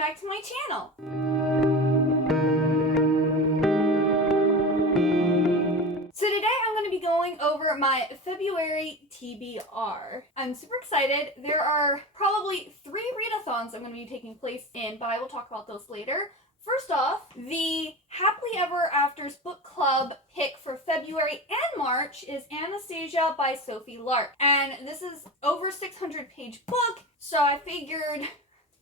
back to my channel. So today I'm going to be going over my February TBR. I'm super excited. There are probably 3 readathons I'm going to be taking place in, but I will talk about those later. First off, the Happily Ever After's book club pick for February and March is Anastasia by Sophie Lark. And this is over 600-page book, so I figured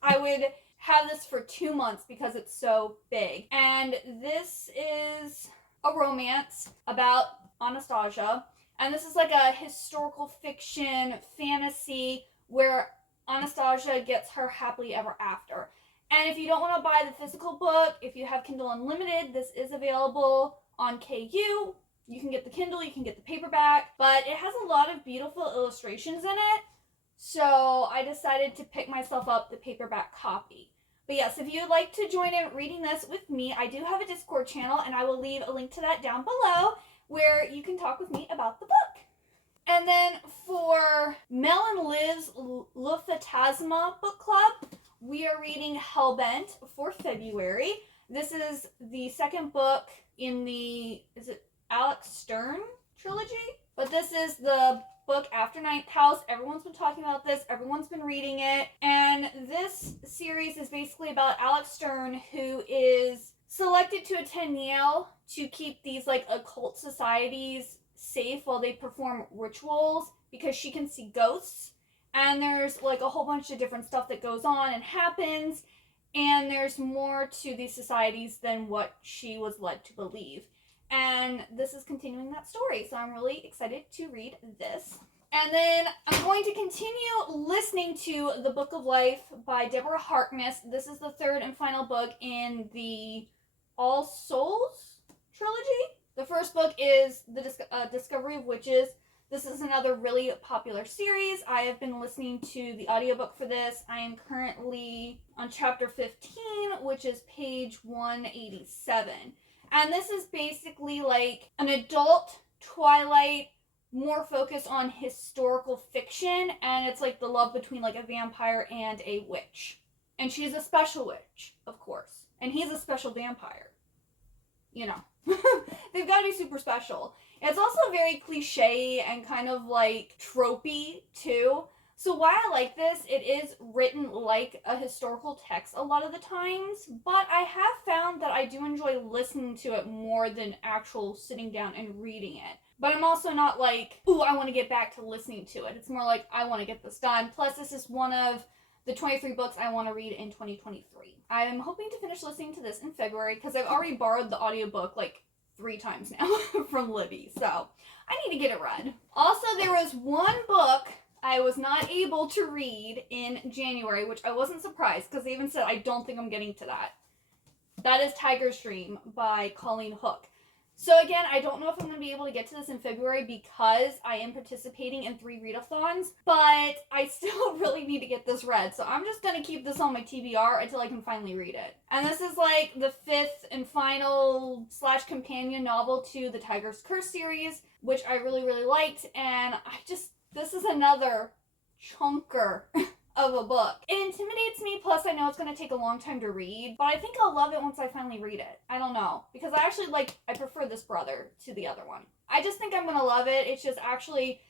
I would have this for 2 months because it's so big. And this is a romance about Anastasia. And this is like a historical fiction fantasy where Anastasia gets her happily ever after. And if you don't want to buy the physical book, if you have Kindle Unlimited, this is available on KU. You can get the Kindle, you can get the paperback, but it has a lot of beautiful illustrations in it. So I decided to pick myself up the paperback copy. But yes, if you'd like to join in reading this with me, I do have a Discord channel, and I will leave a link to that down below where you can talk with me about the book. And then for Mel and Liv's Le Phantasma book club, we are reading Hellbent for February. This is the second book in the, is it Alex Stern trilogy? But this is the book after Ninth House. Everyone's been talking about this. Everyone's been reading it. And this series is basically about Alex Stern, who is selected to attend Yale to keep these like occult societies safe while they perform rituals because she can see ghosts. And there's like a whole bunch of different stuff that goes on and happens. And there's more to these societies than what she was led to believe. And this is continuing that story. So I'm really excited to read this. And then I'm going to continue listening to The Book of Life by Deborah Harkness. This is the 3rd and final book in the All Souls trilogy. The first book is The Discovery of Witches. This is another really popular series. I have been listening to the audiobook for this. I am currently on chapter 15, which is page 187. And this is basically like an adult Twilight, more focused on historical fiction. And it's like the love between like a vampire and a witch. And she's a special witch, of course. And he's a special vampire. You know. They've got to be super special. It's also very cliche and kind of like tropey too. So why I like this, it is written like a historical text a lot of the times, but I have found that I do enjoy listening to it more than actual sitting down and reading it. But I'm also not like, ooh, I want to get back to listening to it. It's more like, I want to get this done. Plus, this is one of the 23 books I want to read in 2023. I'm hoping to finish listening to this in February because I've already borrowed the audiobook like 3 times now from Libby, so I need to get it read. Also, there was one book I was not able to read in January, which I wasn't surprised because they even said I don't think I'm getting to that. That is Tiger's Dream by Colleen Hook. So again, I don't know if I'm going to be able to get to this in February because I am participating in 3 readathons, but I still really need to get this read. So I'm just going to keep this on my TBR until I can finally read it. And this is like the 5th and final / companion novel to the Tiger's Curse series, which I really, really liked. And this is another chunker of a book. It intimidates me, plus I know it's going to take a long time to read, but I think I'll love it once I finally read it. I don't know, because I prefer this brother to the other one. I just think I'm going to love it. It's just actually,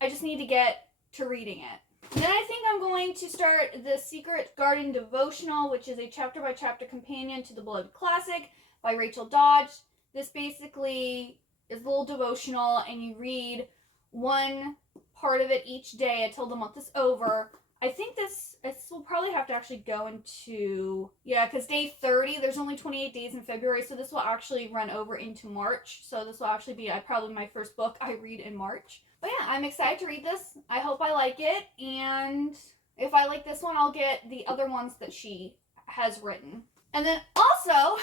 I just need to get to reading it. And then I think I'm going to start the Secret Garden Devotional, which is a chapter-by-chapter companion to the beloved classic by Rachel Dodge. This basically is a little devotional, and you read one part of it each day until the month is over. I think this will probably have to actually go into, because day 30, there's only 28 days in February, so this will actually run over into March. So this will actually be probably my first book I read in March. But yeah, I'm excited to read this. I hope I like it, and if I like this one, I'll get the other ones that she has written. And then also,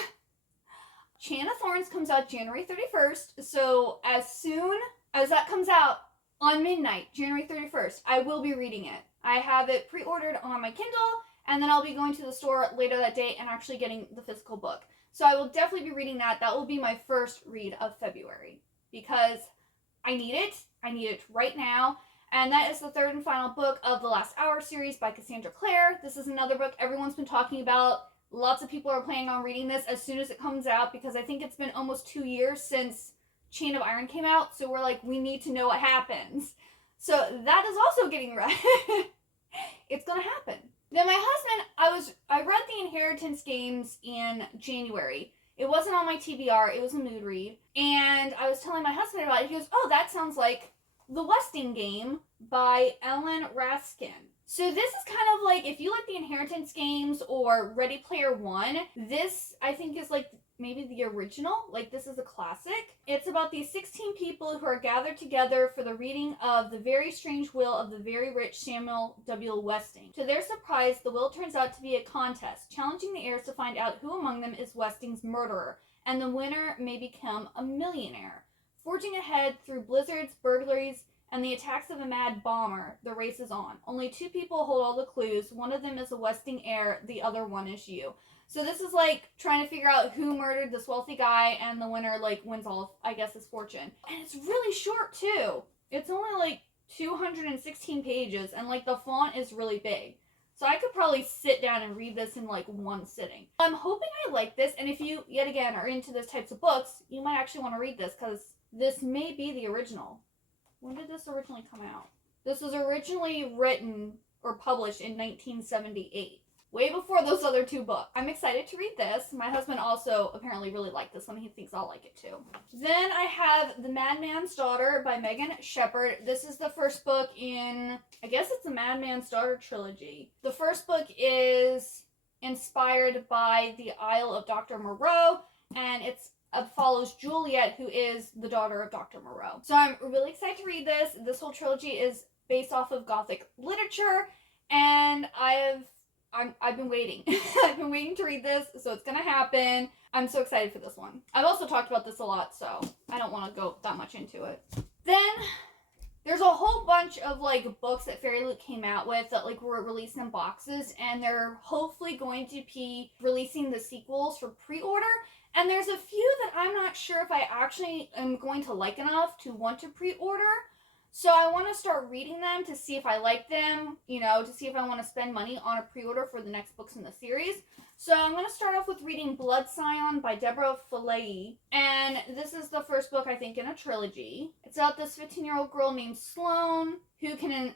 Chan of Thorns comes out January 31st, so as soon as that comes out on midnight, January 31st, I will be reading it. I have it pre-ordered on my Kindle, and then I'll be going to the store later that day and actually getting the physical book. So I will definitely be reading that. That will be my first read of February because I need it. I need it right now. And that is the third and final book of the Last Hour series by Cassandra Clare. This is another book everyone's been talking about. Lots of people are planning on reading this as soon as it comes out because I think it's been almost 2 years since Chain of Iron came out. So we're like, we need to know what happens. So that is also getting read. It's gonna happen. Then my husband, I read The Inheritance Games in January. It wasn't on my TBR, it was a mood read. And I was telling my husband about it. He goes, oh, that sounds like The Westing Game by Ellen Raskin. So this is kind of like, if you like The Inheritance Games or Ready Player One, this I think is like maybe the original. Like, this is a classic. It's about these 16 people who are gathered together for the reading of the very strange will of the very rich Samuel W. Westing. To their surprise, the will turns out to be a contest, challenging the heirs to find out who among them is Westing's murderer, and the winner may become a millionaire. Forging ahead through blizzards, burglaries, and the attacks of a mad bomber, the race is on. Only 2 people hold all the clues. One of them is a Westing heir, the other one is you. So this is like trying to figure out who murdered this wealthy guy, and the winner like wins all of, I guess, his fortune. And it's really short too. It's only like 216 pages, and like the font is really big. So I could probably sit down and read this in like one sitting. I'm hoping I like this, and if you, yet again, are into those types of books, you might actually want to read this because this may be the original. When did this originally come out? This was originally written or published in 1978. Way before those other 2 books. I'm excited to read this. My husband also apparently really liked this one. He thinks I'll like it too. Then I have The Madman's Daughter by Megan Shepherd. This is the first book in, I guess it's the Madman's Daughter trilogy. The first book is inspired by The Isle of Dr. Moreau, and it follows Juliet, who is the daughter of Dr. Moreau. So I'm really excited to read this. This whole trilogy is based off of Gothic literature, and I've been waiting. I've been waiting to read this, so it's gonna happen. I'm so excited for this one. I've also talked about this a lot, so I don't want to go that much into it. Then there's a whole bunch of like books that Fairy Loot came out with that like were released in boxes, and they're hopefully going to be releasing the sequels for pre-order. And there's a few that I'm not sure if I actually am going to like enough to want to pre-order. So I want to start reading them to see if I like them, you know, to see if I want to spend money on a pre-order for the next books in the series. So I'm going to start off with reading Blood Scion by Deborah Fillet. And this is the first book, I think, in a trilogy. It's about this 15-year-old girl named Sloane who can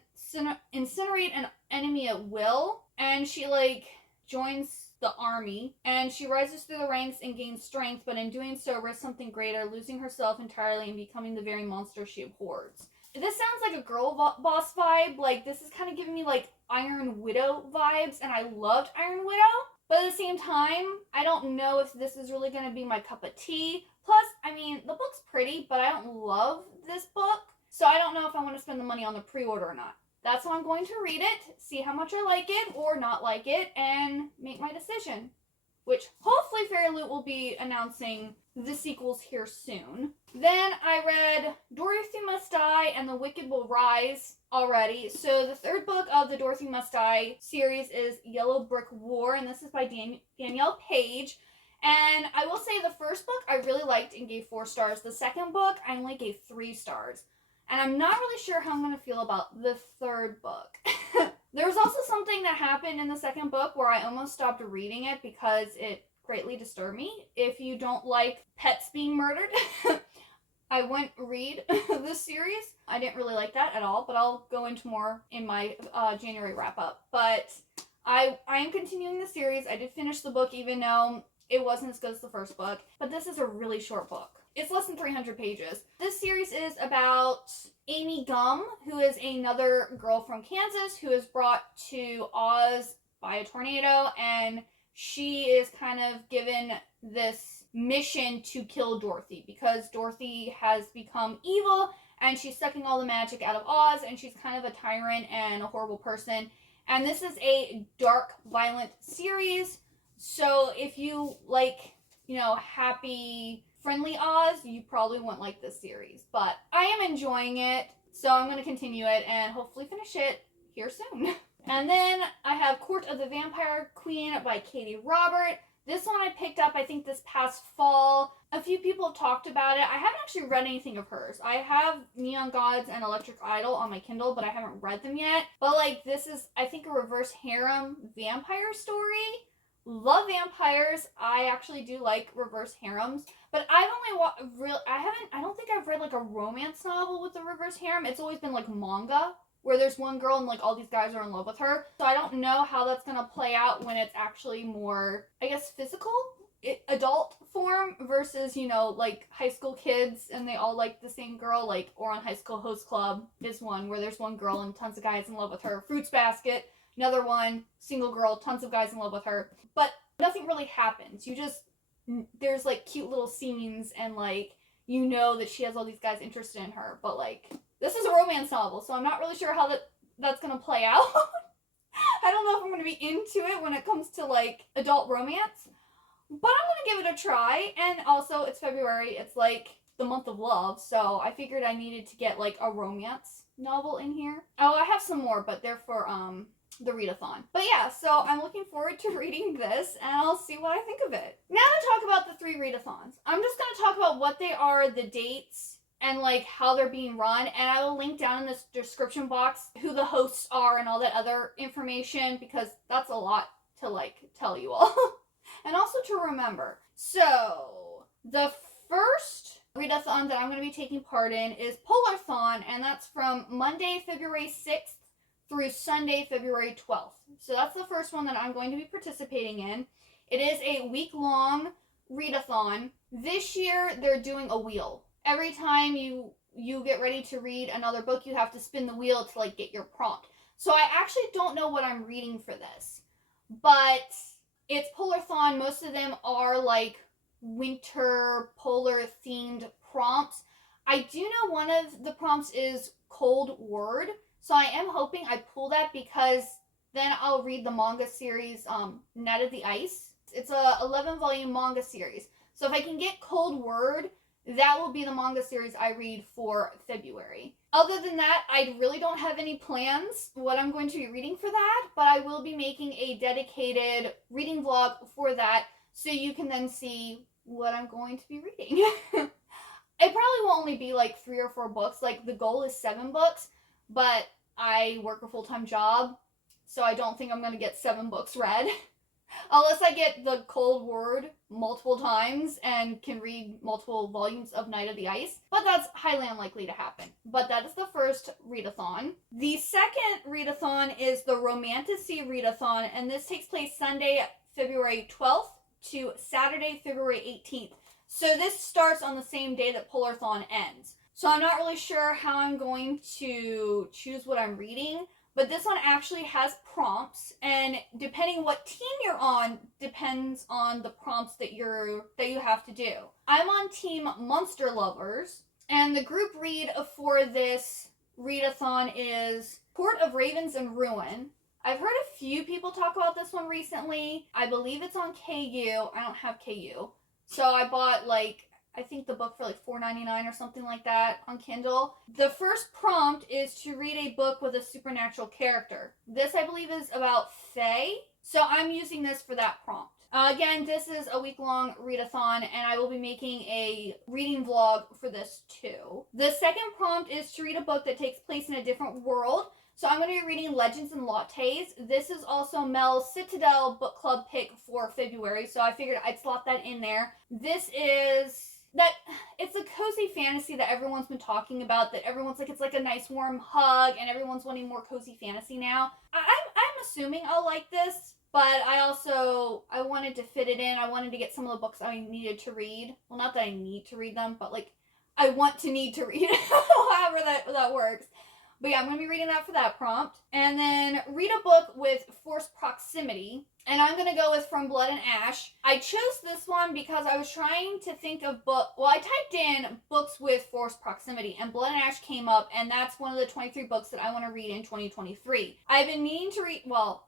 incinerate an enemy at will. And she, like, joins the army, and she rises through the ranks and gains strength, but in doing so risks something greater, losing herself entirely and becoming the very monster she abhors. This sounds like a girl boss vibe. Like, this is kind of giving me like Iron Widow vibes, and I loved Iron Widow, but at the same time, I don't know if this is really going to be my cup of tea. Plus, I mean, the book's pretty, but I don't love this book, so I don't know if I want to spend the money on the pre-order or not. That's why I'm going to read it, see how much I like it or not like it, and make my decision. Which hopefully Fairy Loot will be announcing the sequels here soon. Then I read Dorothy Must Die and The Wicked Will Rise already. So the third book of the Dorothy Must Die series is Yellow Brick War, and this is by Danielle Page. And I will say the first book I really liked and gave 4 stars. The second book I only gave 3 stars. And I'm not really sure how I'm going to feel about the third book. There was also something that happened in the second book where I almost stopped reading it because it greatly disturbed me. If you don't like pets being murdered, I wouldn't read this series. I didn't really like that at all, but I'll go into more in my January wrap-up. But I am continuing the series. I did finish the book even though it wasn't as good as the first book. But this is a really short book. It's less than 300 pages. This series is about Amy Gum, who is another girl from Kansas who is brought to Oz by a tornado, and she is kind of given this mission to kill Dorothy because Dorothy has become evil and she's sucking all the magic out of Oz, and she's kind of a tyrant and a horrible person. And this is a dark, violent series, so if you like, you know, happy, friendly Oz, you probably won't like this series. But I am enjoying it, so I'm going to continue it and hopefully finish it here soon. And then I have Court of the Vampire Queen by Katie Robert. This one I picked up, I think, this past fall. A few people have talked about it. I haven't actually read anything of hers. I have Neon Gods and Electric Idol on my Kindle, but I haven't read them yet. But, like, this is, I think, a reverse harem vampire story. Love vampires. I actually do like reverse harems. But I've only I don't think I've read, like, a romance novel with a reverse harem. It's always been, like, manga, where there's one girl and, like, all these guys are in love with her. So I don't know how that's gonna play out when it's actually more, I guess, physical, adult form versus, you know, like, high school kids and they all like the same girl, like, or on High School Host Club is one where there's one girl and tons of guys in love with her. Fruits Basket, another one, single girl, tons of guys in love with her. But nothing really happens. There's, like, cute little scenes and, like, you know that she has all these guys interested in her, but, like, this is a romance novel, so I'm not really sure how that's gonna play out. I don't know if I'm gonna be into it when it comes to, like, adult romance, but I'm gonna give it a try. And also, it's February, it's, like, the month of love, so I figured I needed to get, like, a romance novel in here. Oh, I have some more, but they're for, the Readathon. But yeah, so I'm looking forward to reading this, and I'll see what I think of it. Now to talk about the 3 Readathons. I'm just gonna talk about what they are, the dates, and, like, how they're being run, and I will link down in this description box who the hosts are and all that other information, because that's a lot to, like, tell you all. And also to remember. So, the first readathon that I'm going to be taking part in is Polarthon, and that's from Monday, February 6th through Sunday, February 12th. So that's the first one that I'm going to be participating in. It is a week-long readathon. This year, they're doing a wheel. Every time you get ready to read another book, you have to spin the wheel to, like, get your prompt. So I actually don't know what I'm reading for this. But it's Polarthon. Most of them are, like, winter polar-themed prompts. I do know one of the prompts is Cold Word. So I am hoping I pull that because then I'll read the manga series, Night of the Ice. It's a 11-volume manga series. So if I can get Cold Word, that will be the manga series I read for February. Other than that, I really don't have any plans what I'm going to be reading for that, but I will be making a dedicated reading vlog for that so you can then see what I'm going to be reading. It probably will only be like 3 or 4 books. Like, the goal is 7 books, but I work a full-time job, so I don't think I'm going to get 7 books read. Unless I get the Cold Word multiple times and can read multiple volumes of Night of the Ice. But that's highly unlikely to happen. But that is the first readathon. The second readathon is the Romantasy readathon, and this takes place Sunday, February 12th to Saturday, February 18th. So this starts on the same day that Polarthon ends. So I'm not really sure how I'm going to choose what I'm reading. But this one actually has prompts, and depending what team you're on depends on the prompts that you have to do. I'm on Team Monster Lovers, and the group read for this readathon is Court of Ravens and Ruin. I've heard a few people talk about this one recently. I believe it's on KU. I don't have KU. So I bought, like, I think the book for like $4.99 or something like that on Kindle. The first prompt is to read a book with a supernatural character. This, I believe, is about Fae. So I'm using this for that prompt. Again, this is a week-long readathon, and I will be making a reading vlog for this too. The second prompt is to read a book that takes place in a different world. So I'm going to be reading Legends and Lattes. This is also Mel's Citadel book club pick for February, so I figured I'd slot that in there. This is... it's a cozy fantasy that everyone's been talking about, that everyone's like, it's like a nice warm hug, and everyone's wanting more cozy fantasy now. I'm assuming I'll like this, but I wanted to fit it in. I wanted to get some of the books I needed to read. Well, not that I need to read them, but, like, I want to need to read however that works. But yeah, I'm going to be reading that for that prompt. And then read a book with forced proximity. And I'm going to go with From Blood and Ash. I chose this one because I was trying to think of I typed in books with forced proximity, and Blood and Ash came up, and that's one of the 23 books that I want to read in 2023. I've been needing to read,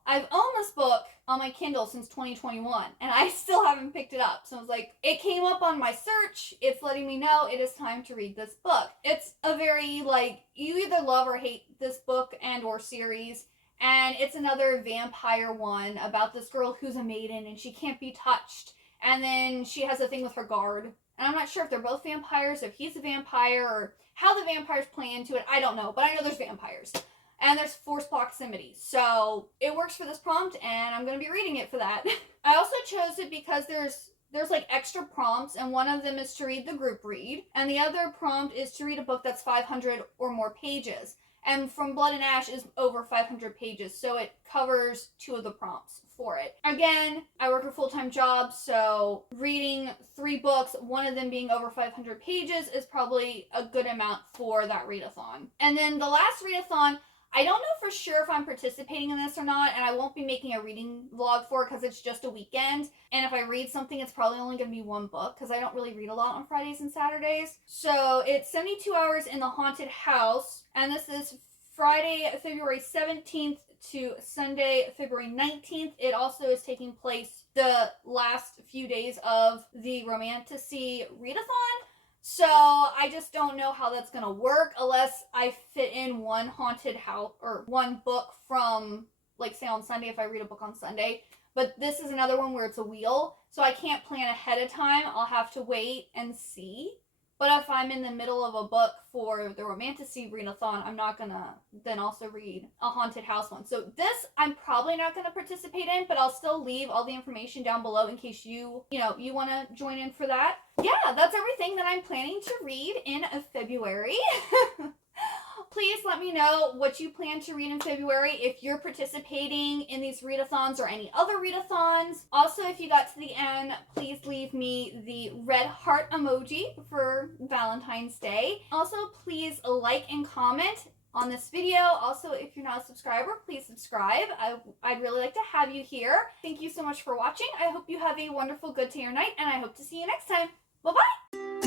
I've owned this book on my Kindle since 2021, and I still haven't picked it up. So I was like, it came up on my search. It's letting me know it is time to read this book. It's a very, like, you either love or hate this book and or series. And it's another vampire one about this girl who's a maiden and she can't be touched. And then she has a thing with her guard. And I'm not sure if they're both vampires, if he's a vampire, or how the vampires play into it. I don't know, but I know there's vampires. And there's forced proximity. So it works for this prompt, and I'm going to be reading it for that. I also chose it because there's like extra prompts, and one of them is to read the group read, and the other prompt is to read a book that's 500 or more pages. And From Blood and Ash is over 500 pages, so it covers 2 of the prompts for it. Again, I work a full-time job, so reading 3 books, one of them being over 500 pages, is probably a good amount for that readathon. And then the last readathon, I don't know for sure if I'm participating in this or not, and I won't be making a reading vlog for it because it's just a weekend. And if I read something, it's probably only going to be 1 book because I don't really read a lot on Fridays and Saturdays. So it's 72 hours in the haunted house, and this is Friday, February 17th to Sunday, February 19th. It also is taking place the last few days of the Romantasy Readathon. So I just don't know how that's going to work unless I fit in 1 haunted house or 1 book from, like, say on Sunday if I read a book on Sunday. But this is another one where it's a wheel, so I can't plan ahead of time. I'll have to wait and see. But if I'm in the middle of a book for the Romantasy Readathon, I'm not going to then also read a haunted house one. So this I'm probably not going to participate in, but I'll still leave all the information down below in case you want to join in for that. Yeah, that's everything that I'm planning to read in February. Please let me know what you plan to read in February, if you're participating in these readathons or any other readathons. Also, if you got to the end, please leave me the red heart emoji for Valentine's Day. Also, please like and comment on this video. Also, if you're not a subscriber, please subscribe. I'd really like to have you here. Thank you so much for watching. I hope you have a wonderful good day or night, and I hope to see you next time. Bye-bye!